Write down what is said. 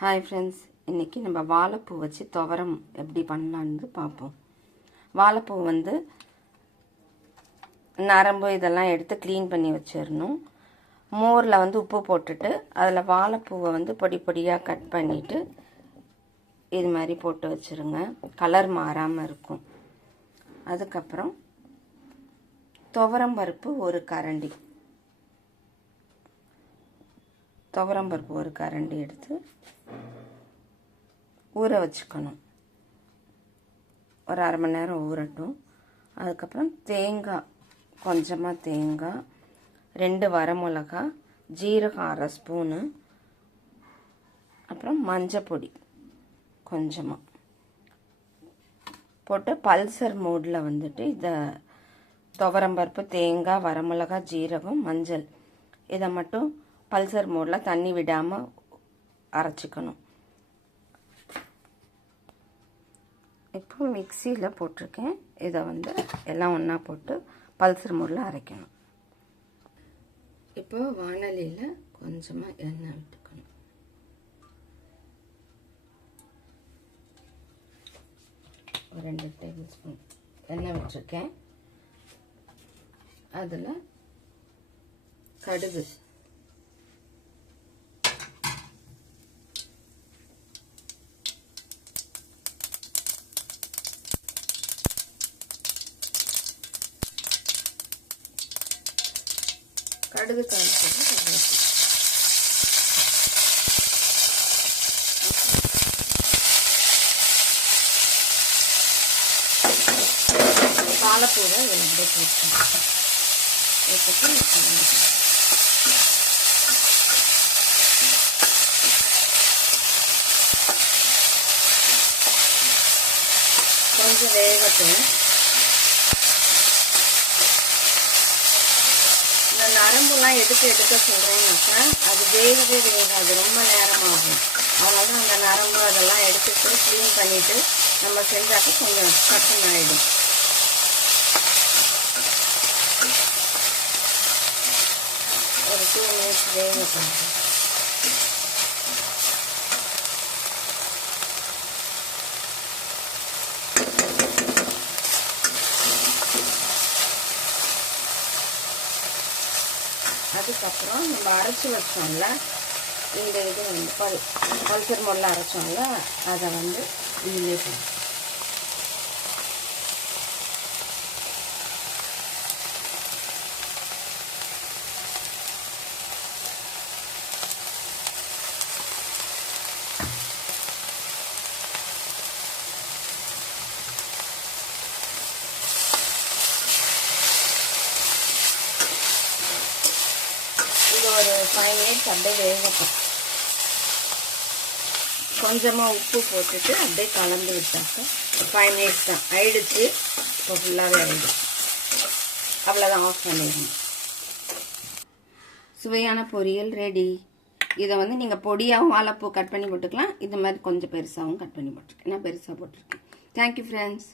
Hi friends, இன்றைக்கி நம்ம வாழைப்பூ வச்சு துவரம் எப்படி பண்ணலான்னு பார்ப்போம். வாழைப்பூ நரம்பு இதெல்லாம் எடுத்து க்ளீன் பண்ணி வச்சிடணும். மோரில் உப்பு போட்டுட்டு அதில் வாழைப்பூவை பொடி பொடியாக கட் பண்ணிவிட்டு இது மாதிரி போட்டு வச்சுருங்க. கலர் மாறாமல் இருக்கும். அதுக்கப்புறம் துவரம்பருப்பு ஒரு கரண்டி எடுத்து ஊற வச்சுக்கணும். ஒரு அரை மணி நேரம் ஊறட்டும். அதுக்கப்புறம் கொஞ்சமாக தேங்காய், 2 வரமிளகா, ஜீரகம் அரை ஸ்பூனு, அப்புறம் மஞ்சப்பொடி கொஞ்சமாக போட்டு பல்சர் மோடில் இதை துவரம்பருப்பு, தேங்காய், வரமிளகா, ஜீரகம், மஞ்சள் இதை மட்டும் பல்சர் மோடில் தண்ணி விடாமல் அரைச்சிக்கணும். இப்போ மிக்சியில் போட்டிருக்கேன். இதை எல்லாம் ஒன்றா போட்டு பல்சர் மோடில் அரைக்கணும். இப்போ வாணலியில் கொஞ்சமாக எண்ணெய் விட்டுக்கணும். ஒரு 2 டேபிள் ஸ்பூன் எண்ணெய் விட்டுருக்கேன். அதில் கடுகு, தாளிச்சது வாழைப்பூவை இதில் போட்டு கொஞ்சம் வேகட்டும். இந்த நரம்புலாம் எதுக்கு எடுக்க சொல்கிறேன்னாக்கா, அது வேகவே வேகாது, ரொம்ப நேரமாகும். அதனால தான் அந்த நரம்பு அதெல்லாம் எடுத்துட்டு க்ளீன் பண்ணிவிட்டு நம்ம செஞ்சாக்க கொஞ்சம் கஷ்டம் ஆகிடும். ஒரு 2 மினிட்ஸ் வேகட்டும். அதுக்கப்புறம் நம்ம அரைச்சி வச்சோம்ல, இந்த இது பல்சர் மோடில் அரைச்சோம்ல, அதை இதிலே போடும். ஒரு 5 மினிட்ஸ் அப்படியே வேகட்டும். கொஞ்சமாக உப்பு போட்டுட்டு அப்படியே கலந்து விட்டாக்க 5 மினிட்ஸ் தான் ஆயிடுச்சு. இப்போ ஃபுல்லாகவே ஆயிடும். அவ்வளோதான், ஆஃப் பண்ணிடணும். சுவையான பொரியல் ரெடி. இதை நீங்கள் பொடியாகவும் வாழைப்பூ கட் பண்ணி போட்டுக்கலாம். இது மாதிரி கொஞ்சம் பெருசாகவும் கட் பண்ணி போட்டிருக்கேன். நான் பெருசாக போட்டிருக்கேன். Thank you friends.